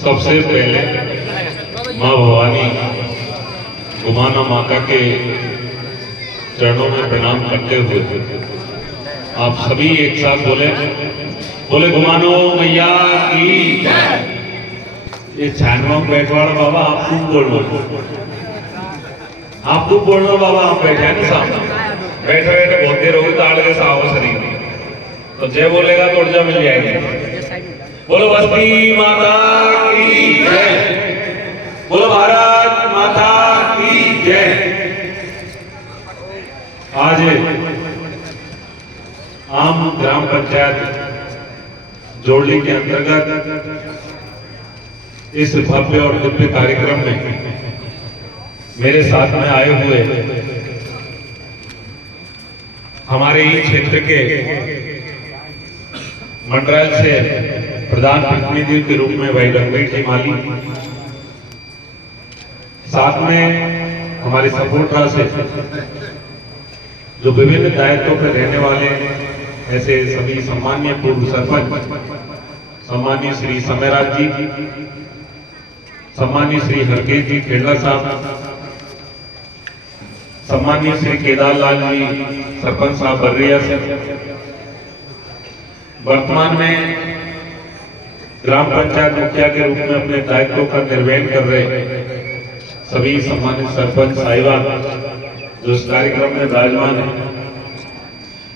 सबसे पहले माँ भवानी गुमाना माता के चरणों में प्रणाम करते हुए आप सभी एक साथ बोले, बोले गुमानो मैया की जय। ये छानवा बैठवाड़ा बाबा आप खूब बोलो, आप खूब बोलो बाबा। आप बैठे हैं ना सामने, बैठे बैठे बोलते रहोगे तो आड़े से आओ शरीर, तो जय बोलेगा तो ऊर्जा मिल जाएगी। बोलो बस्ती माता की जय, बोलो भारत माता की जय। आज आम ग्राम पंचायत जोड़ली के अंतर्गत इस भव्य और दिव्य कार्यक्रम में मेरे साथ में आए हुए हमारे ही क्षेत्र के मंडरायल से प्रधान प्रतिनिधि के रूप में भाई रणवीर जी माली, साथ में हमारे सपोर्टरा से जो विभिन्न दायित्वों पर रहने वाले ऐसे सभी सम्मानीय पूर्व सरपंच, सम्मानीय श्री समयराज जी, सम्मानीय श्री हरकेश जी खेड़ा साहब, सम्मानीय श्री केदारलाल जी सरपंच साहब बर्रिया से, वर्तमान में ग्राम पंचायत मुखिया के रूप में अपने दायित्वों का निर्वहन कर रहे सभी सम्मानित सरपंच साहिबान जो इस कार्यक्रम में विराजमान है,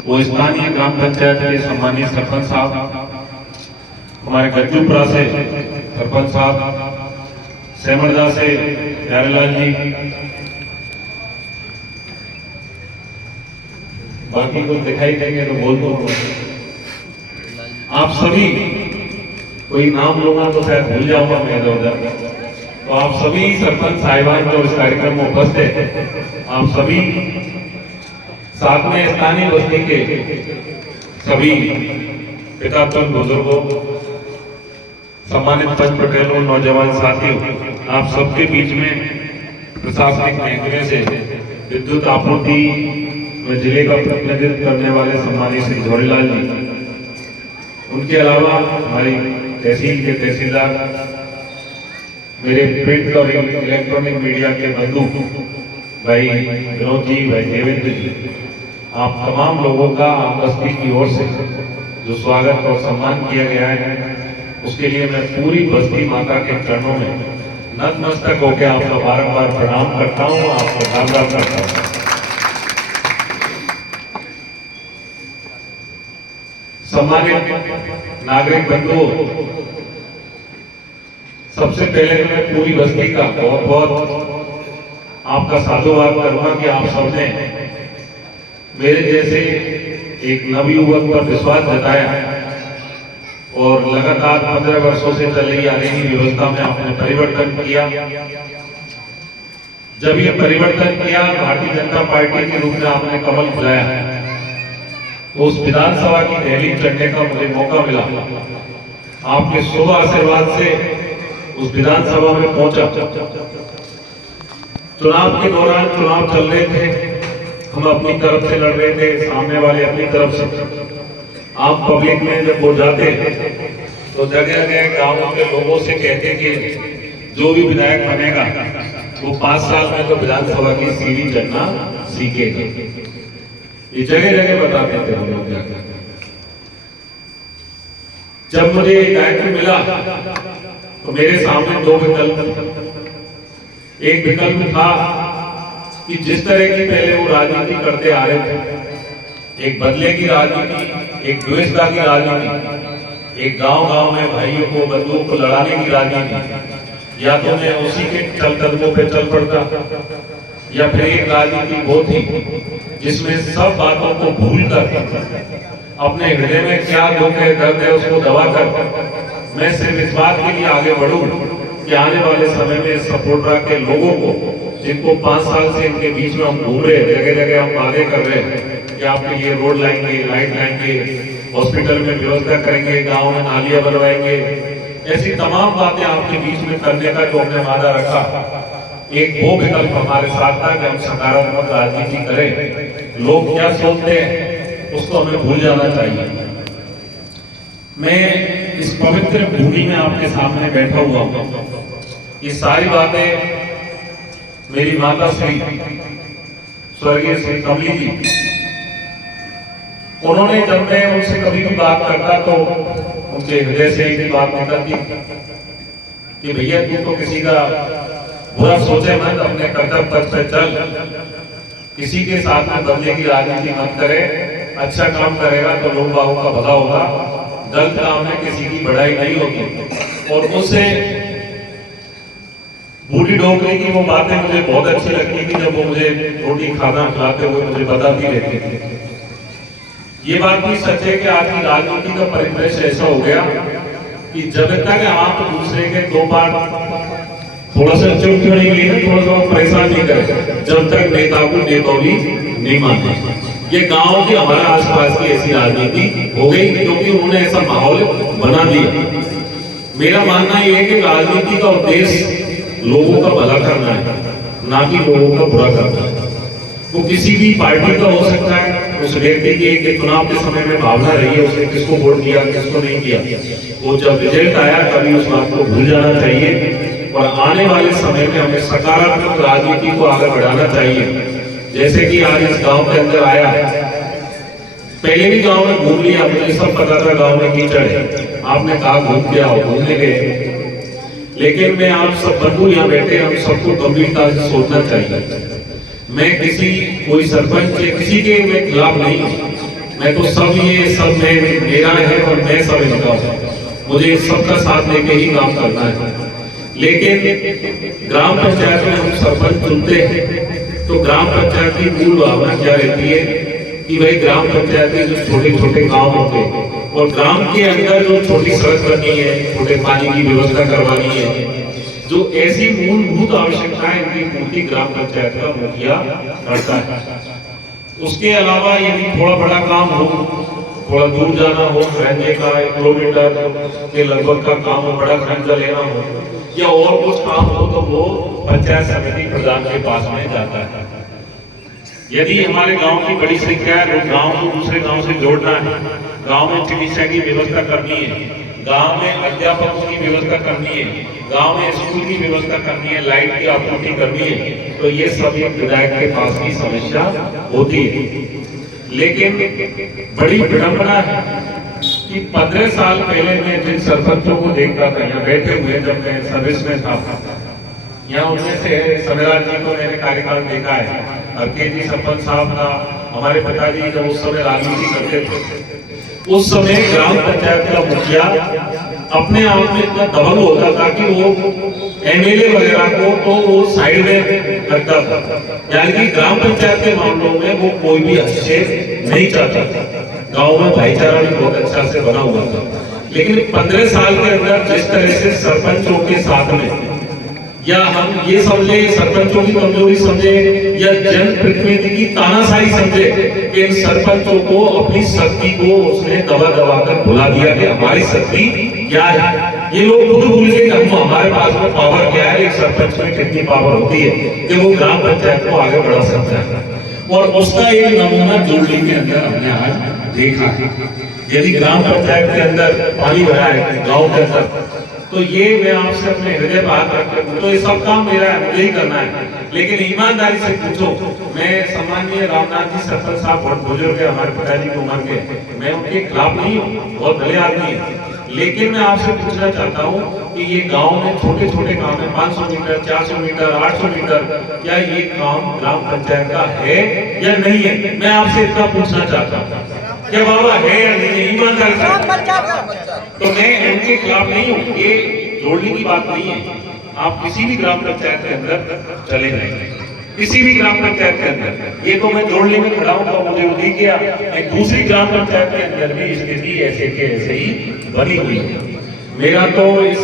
वो स्थानीय ग्राम पंचायत के सम्मानित सरपंच साहब, हमारे गज्जूपुरा से सरपंच साहब, सेमरदा से प्यारेलाल जी, बाकी को दिखाई देंगे तो बोल दो। आप सभी, कोई नाम लूंगा तो शायद भूल जाऊंगा मैं इधर, तो आप सभी सरपंच साहिबान जो इस कार्यक्रम में उपस्थित है, आप सभी साथ में स्थानीय बस्ती के सभी पितापुत्र बुजुर्गों, सम्मानित पंच पटेलों, नौजवान साथियों, आप सबके बीच में प्रशासनिक महकमे से विद्युत आपूर्ति में जिले का प्रतिनिधित्व करने वाले सम्मानित श्री झोरीलाल जी, उनके अलावा हमारी तहसील के तहसीलदार, मेरे प्रिंट और इलेक्ट्रॉनिक मीडिया के बंधु भाई विनोद जी, भाई देवेंद्र जी, आप तमाम लोगों का आप बस्ती की ओर से जो स्वागत और सम्मान किया गया है, उसके लिए मैं पूरी बस्ती माता के चरणों में नतमस्तक होकर आपका बारंबार प्रणाम करता हूँ, आपको धन्यवाद करता हूँ। सम्मानित नागरिक बंधुओं, सबसे पहले मैं पूरी बस्ती का बहुत बहुत आपका साधुवाद करूंगा कि आप सबने मेरे जैसे एक नवयुवक पर विश्वास जताया और लगातार 15 वर्षों से चल रही आ रही व्यवस्था में आपने परिवर्तन किया। जब ये परिवर्तन किया, भारतीय जनता पार्टी के रूप में आपने कमल फुलाया, तो उस विधानसभा की दहलीज चढ़ने का मुझे मौका मिला। आपके शुभ आशीर्वाद से उस विधानसभा में पहुंचा। चुनाव के दौरान चुनाव चल रहे थे, हम अपनी तरफ से लड़ रहे थे, सामने वाले अपनी तरफ से। आप पब्लिक में जब वो जाते तो जगह जगह गांवों के लोगों से कहते कि जो भी विधायक बनेगा वो 5 साल में तो विधानसभा की सीढ़ी चढ़ना सीखेगा। ये जगह जगह बताते थे हम लोग जाकर। जब मुझे दायित्व मिला तो मेरे सामने 2 विकल्प। एक विकल्प था कि जिस तरह की पहले वो राजनीति करते आ रहे थे, एक बदले की राजनीति, एक द्वेषता की राजनीति, एक गांव-गांव में भाइयों को बंधुओं को लड़ाने की राजनीति, या तो मैं उसी के चल कदमों पे चल पड़ता, या फिर एक राजनीति वो थी जिसमें सब बातों को भूलकर अपने हृदय में क्या दुख है, दर्द है, उसको दबाकर मैं सिर्फ इस बात के लिए आगे बढ़ूं कि आने वाले समय में सपोर्टरा के लोगों को, जिनको 5 साल से इनके बीच में हम घूम रहे हैं, जगह जगह हम वादे कर रहे हैं कि आपके लिए रोड लाएंगे, लाइट लाएंगे, हॉस्पिटल में व्यवस्था करेंगे, गाँव में नालियां बनवाएंगे, ऐसी तमाम बातें आपके बीच में करने का जो हमने वादा रखा, एक वो विकल्प हमारे साथ था कि हम सकारात्मक राजनीति करें। लोग क्या सोचते हैं उसको हमें भूल जाना चाहिए। मैं इस पवित्र भूमि में आपके सामने बैठा हुआ हूं, ये सारी बातें मेरी माता श्री स्वर्गीय श्री कमली जी, उन्होंने, जब मैं उनसे कभी भी बात करता तो उनके हृदय से एक बात निकलती कि भैया तू तो किसी का बुरा सोचे मत, अपने कर्तव्य पथ पे चल, किसी के साथ में बदले की राजनीति मत करे, अच्छा काम करेगा तो लोग बागों का भला होगा, गलत काम में किसी की बढ़ाई नहीं होगी। और उससे बूढ़ी डोगरी की वो बातें मुझे बहुत अच्छी लगती थी, जब वो मुझे रोटी खाना खिलाते हुए मुझे बताती रहती थी। ये बात भी सच है कि आज की राजनीति का परिदृश्य ऐसा हो गया कि जब तक आप दूसरे के दो बार थोड़ा सा चुपचाप नहीं, थोड़ा सा परेशान नहीं करे, जब तक नेता को नेतौली नहीं मानते। ये गांव की, हमारे आसपास की ऐसी राजनीति हो गई क्योंकि उन्होंने ऐसा माहौल बना दिया। मेरा मानना यह है कि राजनीति का उद्देश्य लोगों का भला करना है, ना कि लोगों का बुरा करना है। वो किसी भी पार्टी का हो सकता है, उस व्यक्ति की एक चुनाव के समय में भावना रही है उसने किसको वोट दिया किसको नहीं किया, वो जब रिजल्ट आया कभी उस बात को भूल जाना चाहिए और आने वाले समय में हमें सकारात्मक राजनीति को आगे बढ़ाना चाहिए। जैसे कि आज इस गांव के अंदर आया, पहले भी गांव में घूम लिया, मुझे सब पता था गांव में कीचड़ है, आपने कहा घूम के आओ, घूमने गए, लेकिन मैं आप सब बंधु यहाँ बैठे, हम सबको गंभीरता से सोचना चाहिए। मैं किसी कोई सरपंच या किसी के मैं खिलाफ नहीं हूँ, मैं तो सब ये सब मेरा है और मैं सब इनका हूँ, मुझे सबका साथ लेके ही काम करना है। लेकिन ग्राम पंचायत में हम सरपंच चुनते हैं तो ग्राम पंचायत की मूल भावना क्या रहती है कि भाई ग्राम पंचायत के जो छोटे छोटे गांव होते हैं और ग्राम के अंदर जो छोटी सड़क बननी है, छोटे पानी की व्यवस्था करवानी है, जो ऐसी मूलभूत आवश्यकताएं इनकी पूर्ति ग्राम पंचायत का मुखिया करता है। उसके अलावा यदि थोड़ा बड़ा काम हो, थोड़ा दूर जाना हो, रहने का 1 किलोमीटर के लगभग का काम हो, बड़ा खर्चा लेना हो या और कुछ काम हो तो वो पंचायत समिति प्रधान के पास में जाता है। यदि हमारे गांव की बड़ी संख्या है तो गांव को दूसरे गांव से जोड़ना है, गांव में चिकित्सा की व्यवस्था करनी है, गांव में अध्यापकों की व्यवस्था करनी है, गांव में स्कूल की व्यवस्था करनी है, लाइट की आपूर्ति करनी है, तो ये सब एक विधायक के पास की समस्या होती है। लेकिन बड़ी विडंबना है कि 15 साल पहले मैं जिन सरपंचों को देखता था यहाँ बैठे हुए, जब मैं सर्विस में था, यहाँ उनमें से समेराज जी को मैंने कार्यकाल देखा है, हरके जी सरपंच साहब था, हमारे पिताजी जब उस समय राजनीति करते थे, उस समय ग्राम पंचायत का मुखिया अपने आप में इतना दबंग होता था कि वो एमएलए वगैरह को तो वो साइड में रखता था, यानी कि ग्राम पंचायत के मामलों में वो कोई भी हस्तक्षेप नहीं चाहता था। गांव में भाईचारा भी बहुत अच्छा से बना हुआ था। लेकिन 15 साल के अंदर जिस तरह से सरपंचों के साथ में, या हम ये समझे सरपंचों की कमजोरी समझे या जनप्रतिनिधि की तानाशाही समझे कि इन सरपंचों को अपनी शक्ति को उसने दबा दबा कर भुला दिया कि हमारी शक्ति क्या है। ये लोग खुद भूल गए कि हम, हमारे पास में पावर क्या है, एक सरपंच में कितनी पावर होती है कि वो ग्राम पंचायत को आगे बढ़ा सकता है। और उसका एक नमूना जोड़ने के अंदर हमने आज देखा है। यदि ग्राम पंचायत के अंदर पानी भरा है गाँव के अंदर, तो ये मैं आपसे अपने हृदय पर हाथ रखकर, तो ये सब काम मेरा है, मुझे ही करना है। लेकिन ईमानदारी से पूछो, मैं सम्माननीय रामनाथ जी सरपंच साहब बहुत बुजुर्ग है, हमारे पिताजी की उम्र के, मैं उनके खिलाफ नहीं हूँ, बहुत भले आदमी है, लेकिन मैं आपसे पूछना चाहता हूँ कि ये गांव में छोटे छोटे काम है, 500 मीटर, 400 मीटर, 800 मीटर, क्या ये काम ग्राम पंचायत का है या नहीं है? मैं आपसे इतना पूछना चाहता हूँ, क्या बाबा है या नहीं है? ईमानदारी से। तो मैं इनके खिलाफ नहीं हूँ, ये जोड़ने की बात नहीं है। आप किसी भी ग्राम पंचायत के अंदर चले जाएंगे, किसी भी ग्राम पंचायत के अंदर, ये तो मैं जोड़ने में खड़ा हूँ, तो मुझे वो दिख गया, एक दूसरी ग्राम पंचायत के अंदर भी स्थिति ऐसे के ऐसे ही बनी हुई है। मेरा तो इस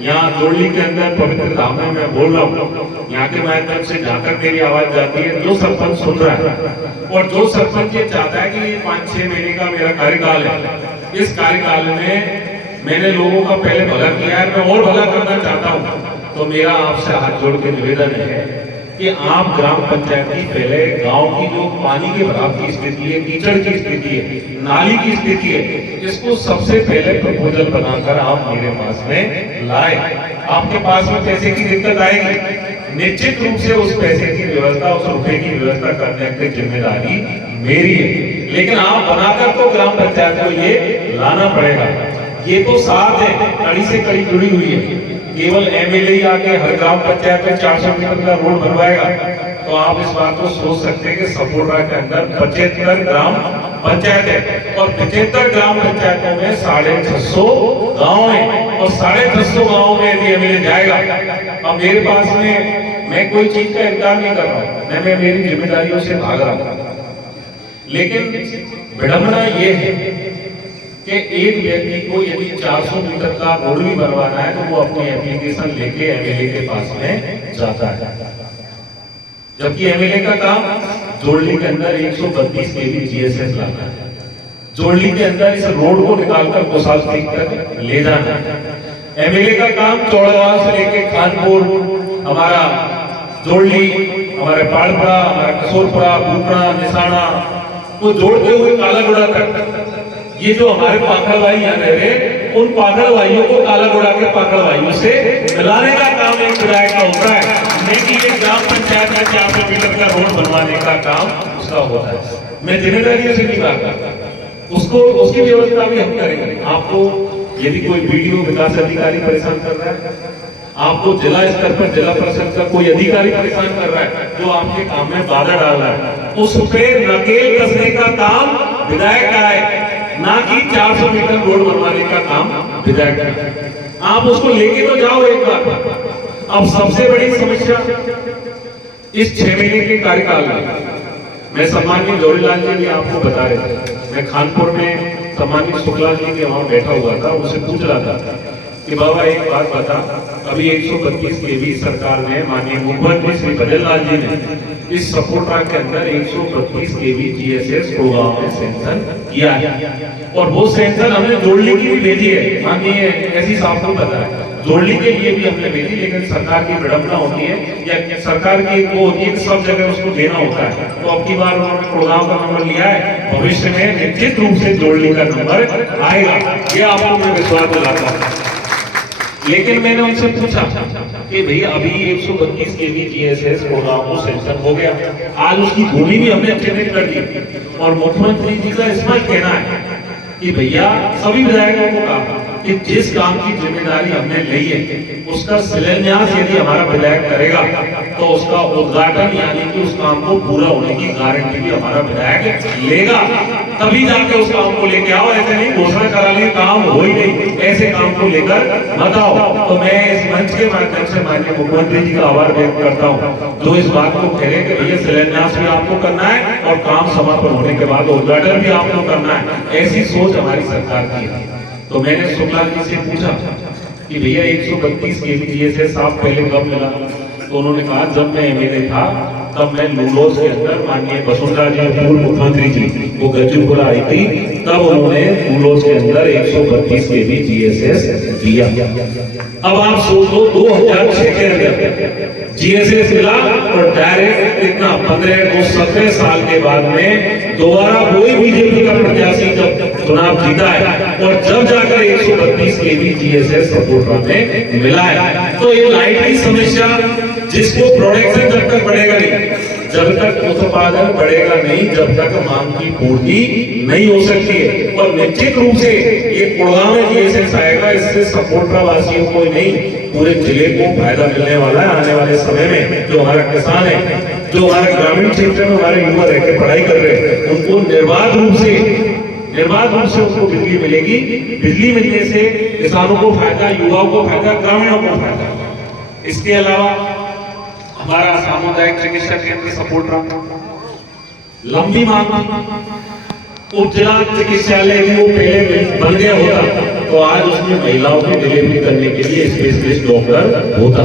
यहाँ जोड़ली के अंदर पवित्र धाम में मैं बोल रहा हूँ, यहाँ के माध्यम से जहाँ तक मेरी आवाज जाती है, जो सरपंच सुन रहा है और जो सरपंच ये चाहता है कि 5-6 महीने का मेरा कार्यकाल है, इस कार्यकाल में मैंने लोगों का पहले भला किया है, मैं और भला करना चाहता हूँ, तो मेरा आपसे हाथ जोड़ के निवेदन है कि आप ग्राम पंचायत की पहले गांव की जो पानी के भराव की स्थिति है, कीचड़ की स्थिति है, नाली की स्थिति है, इसको सबसे पहले प्रपोजल बनाकर आप मेरे पास में लाए। आपके पास में पैसे की दिक्कत आएगी, निश्चित रूप से उस पैसे की व्यवस्था, उस रुपए की व्यवस्था करने की जिम्मेदारी मेरी है, लेकिन आप बनाकर तो ग्राम पंचायत को ये लाना पड़ेगा। ये तो साथ है, कड़ी से कड़ी जुड़ी हुई है। केवल एमएलए ही आके हर ग्राम पंचायत में 400 मीटर का रोड बनवाएगा तो आप इस बात को सोच सकते हैं कि सपोर्टा के अंदर 75 ग्राम पंचायत है और 75 ग्राम पंचायतों में 650 गांव है और 650 गांव में यदि एमएलए जाएगा, अब मेरे पास में मैं कोई चीज का इनकार नहीं कर रहा हूं, मैं मेरी जिम्मेदारियों से भाग रहा हूं, लेकिन विडंबना ये है कि एक व्यक्ति को यदि 400 मीटर का रोड भी बनवाना है तो वो अपनी एप्लीकेशन लेके एमएलए के पास में जाता है, जबकि एमएलए का काम जोड़ली के अंदर 132 केवी जीएसएस लाना है, जोड़ली के अंदर इस रोड को निकालकर कोसाल तक ले जाना है। एमएलए का काम चौड़ावाल से लेके खानपुर, हमारा जोड़ली, हमारे पाड़पुरा, हमारा कसोरपुरा, भूपड़ा, निशाना को जोड़ते हुए कालागुड़ा तक, ये जो हमारे पाखड़ भाई यहाँ रह रहे, उन पाखड़ भाइयों को कालागुड़ा के पाखड़ भाइयों से मिलाने का काम एक विधायक का होता है, नहीं कि ये ग्राम पंचायत का 400 मीटर का रोड बनवाने का काम उसका होता है। मैं जिम्मेदारियों से नहीं बात करता, उसको उसकी व्यवस्था भी हम करेंगे। आपको यदि कोई बीडीओ विकास अधिकारी परेशान कर रहा है, आपको जिला स्तर पर जिला परिषद का कोई अधिकारी परेशान कर रहा है जो आपके काम में बाधा डाल रहा है, उस पे नकेल कसने का काम विधायक का है, ना कि 400 मीटर रोड बनवाने का काम विधायक का। आप उसको लेके तो जाओ एक बार। अब सबसे बड़ी समस्या इस 6 महीने के कार्यकाल में, मैं सम्माननीय जवाहरलाल जी भी आपको बता रहे थे, मैं खानपुर में सम्माननीय शुक्ला जी के वहां बैठा हुआ था, उनसे पूछ रहा था कि बाबा एक बात बता, अभी 132 केवी सरकार ने, माननीय मुख्यमंत्री श्री बजरलाल जी ने इस सपोर्टा के अंदर 132 केवी जीएसएस प्रोग्राम में सेंशन किया है और वो सेंशन हमने जोड़ली की भी भेजी है, माननीय ऐसी साहब को पता है, जोड़ली के लिए भी हमने भेजी, लेकिन सरकार की विडंबना होती है या सरकार की वो होती है कि सब जगह उसको देना होता है, तो अब की बार उन्होंने प्रोग्राम का नंबर लिया है, भविष्य में निश्चित रूप से जोड़ली का नंबर आएगा, ये आपको मैं विश्वास दिलाता हूँ। लेकिन मैंने उनसे पूछा कि भैया अभी 132 केवी जीएसएस प्रोग्राम को सेंशन हो गया, आज उसकी भूमि भी हमने चिन्हित कर दी और मुख्यमंत्री जी का स्पष्ट कहना है कि भैया सभी विधायकों को कहा कि जिस काम की जिम्मेदारी हमने ली है उसका शिलान्यास यदि हमारा विधायक करेगा तो उसका उद्घाटन यानी कि उस काम को पूरा होने की गारंटी भी हमारा विधायक लेगा, तभी जाके उस काम को लेके आओ। ऐसे नहीं घोषणा करा लिए काम हो ही नहीं, ऐसे काम को लेकर मत आओ। तो मैं इस मंच के माध्यम से माननीय मुख्यमंत्री जी का आभार व्यक्त करता हूँ जो इस बात को कह रहे कि भैया शिलान्यास भी आपको करना है और काम समापन होने के बाद उद्घाटन भी आपको करना है, ऐसी सोच हमारी सरकार की है। तो मैंने शुक्ला जी से पूछा कि भैया 132 केवी जीएसएस आप पहले कब मिला, तो उन्होंने कहा जब मैं एमएलए था तब मैं लूलोस के अंदर माननीय वसुंधरा जी पूर्व मुख्यमंत्री जी वो गज्जूपुरा आई थी, तब उन्होंने लूलोस के अंदर 132 केवी जीएसएस दिया। अब आप सोच लो 2006 के अंदर जीएसएस मिला और डायरेक्ट इतना 17 साल के बाद में दोबारा वही बीजेपी का प्रत्याशी जब चुनाव जीता है और जब जाकर 132 केवी जीएसएस सपोर्ट में मिला है, तो ये लाइट की समस्या जिसको प्रोडक्शन जब तक बढ़ेगा नहीं, जब तक उत्पादन बढ़ेगा नहीं, जब तक मांग की पूर्ति नहीं हो सकती है। और निश्चित रूप से ये गुड़गांव में जीएसएस आएगा, इससे सपोर्टा वासियों को नहीं पूरे जिले को फायदा मिलने वाला है आने वाले समय में। जो हमारा किसान है, जो हमारे ग्रामीण क्षेत्र में हमारे युवा रहकर पढ़ाई कर रहे हैं, उनको निर्बाध रूप से उनको बिजली मिलेगी। बिजली मिलने से किसानों को फायदा, युवाओं को फायदा, ग्रामीणों को फायदा। इसके अलावा हमारा सामुदायिक चिकित्सा केंद्र सपोर्टा लंबी मांग, उप जिला चिकित्सालय भी वो पहले बन गया होता तो आज उसमें महिलाओं की डिलीवरी करने के लिए स्पेशलिस्ट डॉक्टर होता,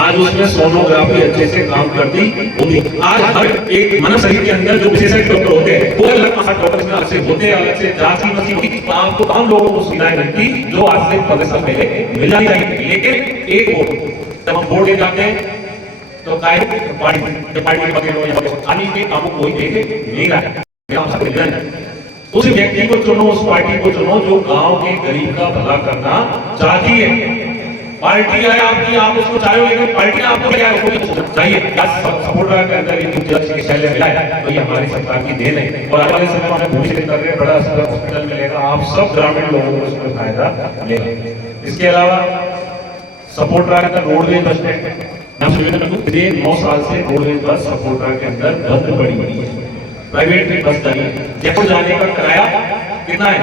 आज उसमें सोनोग्राफी अच्छे से काम करती होती। आज हर एक मानव शरीर के अंदर जो विशेषज्ञ डॉक्टर होते हैं वो अलग डॉक्टर अलग से होते हैं, अलग से जांच की मशीन की आपको तमाम लोगों को सुविधाएं मिलती जो आज से 15 साल पहले मिल जाती। लेकिन एक जब हम बोर्ड ले जाते हैं तो पार्टी आने के कामों कोई देखे नहीं रहा है। मेरा आपसे निवेदन है, उस व्यक्ति को चुनो, उस पार्टी को चुनो जो गांव के गरीब का भला करना चाहती है। पार्टी है आपकी, आप उसको चाहे, लेकिन पार्टी आपको क्या है उसको चाहिए। सपोर्टर के अंदर ये शैल्य मिला है तो ये हमारी सरकार की देन है। और आने वाले समय में हमें भूमि कर रहे हैं, बड़ा हॉस्पिटल मिलेगा, आप सब ग्रामीण लोगों को उसमें फायदा मिलेगा। इसके अलावा सपोर्टर का रोडवेज बस स्टैंड, पिछले 9 साल से रोडवेज बस सपोर्टर के अंदर बंद पड़ी हुई है। प्राइवेट बस चली है। जयपुर जाने का किराया कितना है?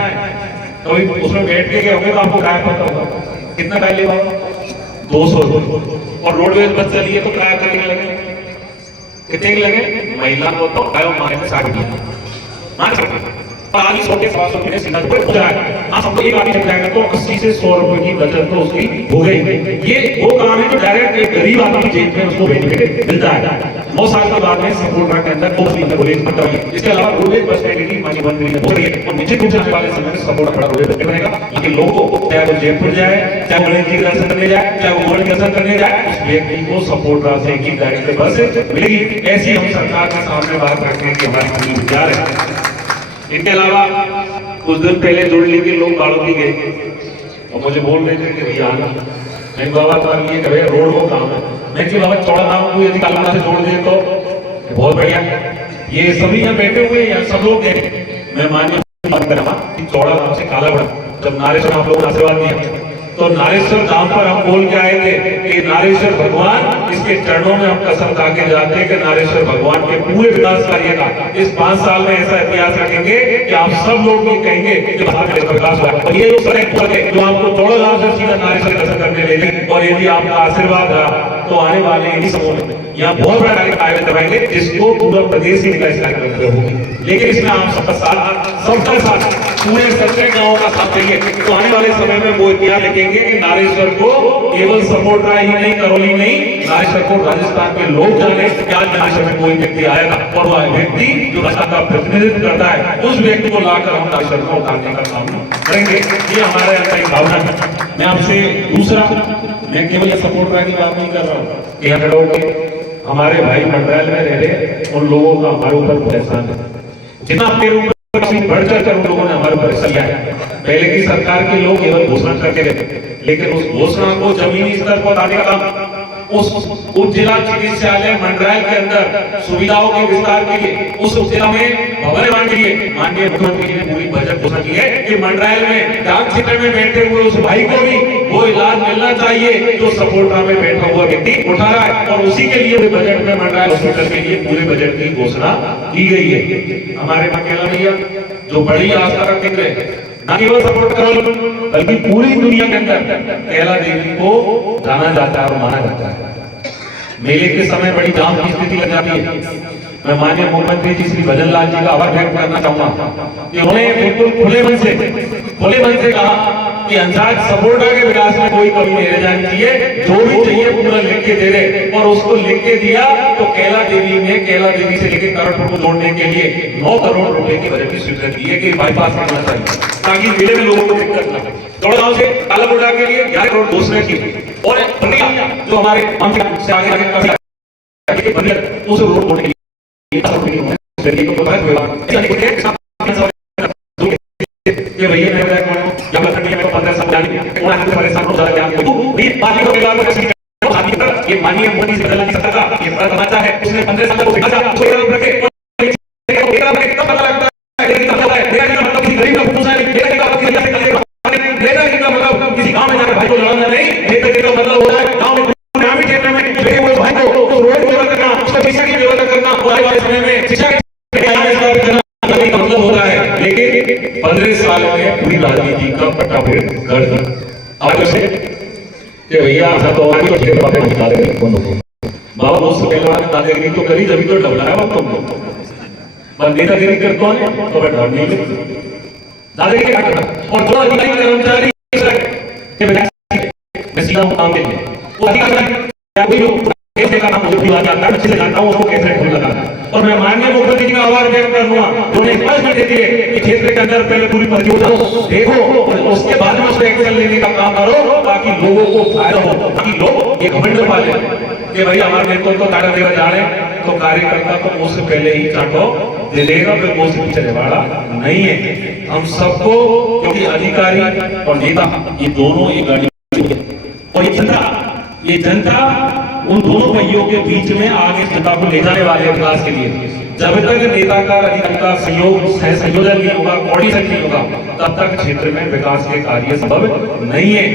कभी उसमें बैठ के गए होंगे तो आपको किराया पता होगा कितना किराया लेगा, 200 रुपये। और रोडवेज बस चली है तो किराया कितने लगे, कितने लगे? महिला को तो माने में 60 रुपये, आगे 100 के 100 रुपये सीधा हो जाएगा। हाँ, सबको एक आदमी जाएगा तो 80 से 100 रुपए की बचत तो उसकी हो गई। ये वो काम है जो डायरेक्ट एक गरीब आदमी जेब में उसको बेनिफिट मिलता है। 9 साल के बाद में सपोर्टर के अंदर इसके अलावा रोडवेज बस स्टैंड की मांग बंद हो रही है और निश्चित रूप से आने वाले समय में सपोर्टर बड़ा रोडवेज बनेगा। लेकिन लोगों को चाहे वो जयपुर जाए, चाहे गणेश जी के दर्शन करने जाए, चाहे वो गोल्ड दर्शन करने जाए, उस व्यक्ति को सपोर्टर से की डायरेक्ट बस मिलेगी। ऐसी हम सरकार के सामने बात रखने की हमारी विचार है। इनके अलावा कुछ दिन पहले जुड़ली के लोग गाड़ों की गए और मुझे बोल रहे थे कि भैया आना, मैं बाबा तो ये करे रोड को काम है। मैं कि बाबा चौड़ा नाम को यदि कालना से जोड़ दे तो बहुत बढ़िया। ये सभी यहाँ बैठे हुए हैं, सब लोग हैं। मैं मान्य बात कर रहा कि चौड़ा नाम से काला बड़ा, जब नारेश्वर आप लोगों ने आशीर्वाद दिया तो नारेश्वर धाम पर हम बोल के आए थे कि नारेश्वर भगवान, इसके चरणों में हम कसम खा के जाते हैं कि नारेश्वर भगवान के पूरे विकास कार्य का इस 5 साल में ऐसा इतिहास रखेंगे कि आप सब लोग भी कहेंगे कि विकास हुआ। और ये जो जो आपको चौड़ा नाम से सीधा नारेश्वर दर्शन करने ले जाए, और यदि आपका आशीर्वाद रहा तो आने वाले इन्हीं समूह में यहाँ बहुत बड़ा कार्यक्रम करवाएंगे जिसको पूरा प्रदेश ही विकास कार्यक्रम होगी। लेकिन इसमें आप सबका साथ पूरे सच्चे गाँव का साथ देंगे तो आने वाले समय में वो इतिहास लिखेंगे कि नारेश्वर को केवल सपोर्टर ही नहीं, करौली नहीं, नारेश्वर को राजस्थान के लोग जाने कि आज नारेश्वर में कोई व्यक्ति आएगा और वह व्यक्ति जो राजस्थान का प्रतिनिधित्व करता है उस व्यक्ति को लाकर हम नारेश्वर को उतारने का काम करेंगे। ये हमारे अंदर एक भावना है। मैं आपसे दूसरा, मैं केवल सपोर्टर की बात नहीं कर रहा हूँ, यहाँ खड़े होकर हमारे भाई मंडरायल में रह रहे उन लोगों का हमारे ऊपर एहसान है। जितना अपने ऊपर बढ़ चढ़ उन लोगों ने हमारे ऊपर किया है। पहले की सरकार के लोग केवल घोषणा करके गए, लेकिन उस घोषणा को जमीनी स्तर पर लाने का काम उस उप जिला चिकित्सालय मंडरायल के अंदर सुविधाओं के विस्तार के लिए, उस जिला में भवन निर्माण के लिए माननीय मुख्यमंत्री जी ने पूरी बजट घोषणा की है कि मंडरायल में डाक क्षेत्र में बैठे हुए उस भाई को भी वो इलाज मिलना चाहिए जो सपोर्टर में बैठा हुआ व्यक्ति उठा रहा है। और उसी के लिए बजट में मंडरायल हॉस्पिटल के लिए पूरे बजट की घोषणा की गई है। हमारे कैला भैया जो बड़ी आस्था का केंद्र है, न केवल सपोर्ट करो बल्कि पूरी दुनिया के अंदर कैला देवी को जाना जाता है और माना जाता है। मेले के समय बड़ी जाम की स्थिति लग जाती है। मैं माननीय मुख्यमंत्री जी श्री भजन लाल जी का आभार व्यक्त करना चाहूंगा कि उन्होंने बिल्कुल खुले मन से कहा कि अंसाज सपोर्टर के विकास में कोई कमी नहीं रह जानी चाहिए, जो भी चाहिए पूरा लिख के दे रहे। और उसको लिख के दिया तो कैला देवी में कैला देवी से लेकर करटपुर को जोड़ने के लिए 9 करोड़ रुपए की बजट की स्वीकृति दी है कि बाईपास करना चाहिए ताकि मेले में लोगों को दिक्कत ना हो। चौड़ागांव से कालाकोटा के लिए 11 करोड़ घोषणा की और जो हमारे से आगे उस रोड होने के लिए माननीय मोदी से बदलना नहीं सकता, ये बड़ा तमाचा है। उसने 15 साल को बिगाड़ा, किसी गांव में जाकर भाई को लड़ाना नहीं, मतलब होता है गांव में ग्रामीण क्षेत्र में बैठे हुए भाई को रोड की व्यवस्था करना, उसका शिक्षा की व्यवस्था करना, आने वाले समय में शिक्षा का मतलब होता है। लेकिन 15 साल में पूरी राजनीति का पट्टाफेर कर दिया। आज से भैया तो बाबा दोस्त दादागिरी तो करी तभी तो डबला है तुम लोग, पर नेतागिरी कर कौन है तो बैठा नहीं दादागिरी क्या करना। और जो अधिकारी कर्मचारी मैं सीधा हूं काम के लिए, वो अधिकारी कैसे का नाम मुझे भी आ जाता है, अच्छे से जानता हूं उसको कैसे ढूंढ लगाना। और मैं माननीय मुख्यमंत्री जी का आभार व्यक्त करूंगा, उन्होंने स्पष्ट देती है कि क्षेत्र के अंदर पहले पूरी परियोजना देखो और उसके बाद में उसको एक्शन लेने का काम करो ताकि लोगों को फायदा हो, ताकि लोग ये घमंड पाले। कि भाई हमारे नेतृत्व तो काटा देगा जाने, तो कार्यकर्ता तो मुंह से पहले ही चाटो दे देगा, फिर मुंह से पीछे वाला नहीं है। हम सबको, क्योंकि अधिकारी और नेता ये दोनों एक गाड़ी और ये जनता उन दोनों पहियों के बीच में आगे जनता को ले जाने वाले विकास के लिए। जब तक नेता का अधिकारी का संयोजन नहीं होगा, कोऑर्डिनेशन नहीं होगा, तब तक क्षेत्र में विकास के कार्य संभव नहीं है।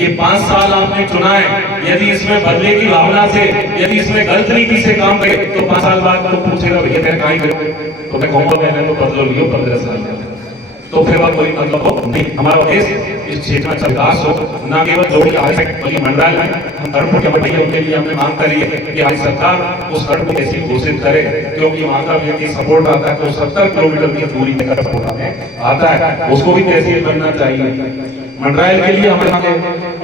ये 5 साल आपने चुना है, यदि इसमें बदले की भावना से, यदि इसमें गलत रीति से काम करे तो 5 साल बाद तो पूछेगा भैया तेरे कहाँ गए, तो मैं कहूँगा मैंने तो बदलो लियो 15 साल, तो फिर वह कोई मतलब हो नहीं। हमारा देश इस क्षेत्र में विकास हो, न केवल जो बल्कि मंडल में हम कर्मपुर के भैया उनके लिए हमने मांग करी है कि आज सरकार उस कर्म को ऐसी घोषित करे, क्योंकि वहाँ का व्यक्ति सपोर्ट आता है तो 70 किलोमीटर की दूरी तक सपोर्ट आता है, उसको भी तहसील बनना चाहिए। मंडरायल के लिए हमारे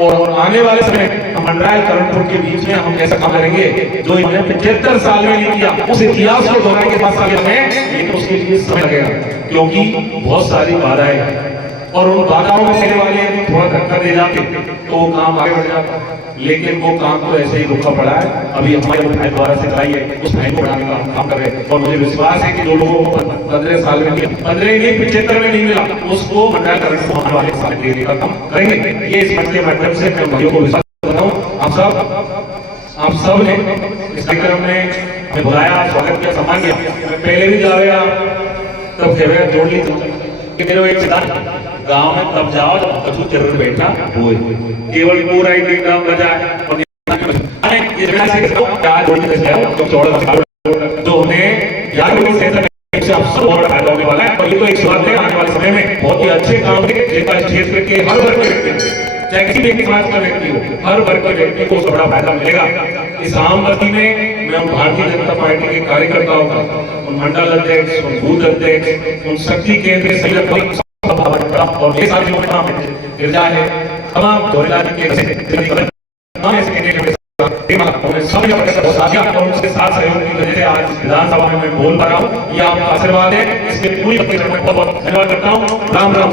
और आने वाले समय हम मंडरायल कर्मपुर के बीच में हम ऐसा काम करेंगे जो इन्होंने 75 साल में नहीं किया, उस इतिहास को दोहराने के 5 साल में, लेकिन उसके लिए समय लगेगा, क्योंकि बहुत सारी बाधाएं हैं और उन बाधाओं में मेरे वाले यदि थोड़ा धक्का दे जाते तो वो काम आगे बढ़ जाता, लेकिन वो काम तो ऐसे ही रुका पड़ा है। अभी हमारे भाई द्वारा से चलाई है, उस भाई को बढ़ाने का हम काम कर रहे हैं और मुझे विश्वास है कि जो लोगों को 15 साल में मिला, 15 नहीं 75 में नहीं मिला, उसको मंडल करने को आने वाले साल देने का काम करेंगे। ये इस मंच के माध्यम से मैं भाइयों को विश्वास करता हूँ। आप सब ने इस कार्यक्रम में हमें बुलाया, स्वागत किया, सम्मान किया। मैं पहले भी जा रहा तब खेवे जोड़ ली कि मेरे एक सिद्धांत, गांव में तब जाओ जब कछु चरण बैठा हुए, केवल पूरा ही नाम बजाए और ये जगह से क्या जोड़ के जाओ तो चौड़ा जो उन्हें याद नहीं से आप सब और फायदा होने वाला है। और ये तो एक शुरुआत है, आने वाले समय में बहुत ही अच्छे काम है जिसका क्षेत्र के हर वर्ग के व्यक्ति, चाहे किसी भी समाज का व्यक्ति हो, हर वर्ग के व्यक्ति को बड़ा फायदा मिलेगा। इस आम बस्ती में मैं भारतीय जनता पार्टी के कार्यकर्ताओं का, उन मंडल अध्यक्ष, उन बूथ अध्यक्ष, उन शक्ति केंद्र संगठन और ये सारे गिरजा है तमाम और उसके साथ सहयोग की वजह से आज विधानसभा में मैं बोल पा रहा हूँ। ये आपका आशीर्वाद है, इसके पूरी बहुत बहुत धन्यवाद करता हूँ। राम राम।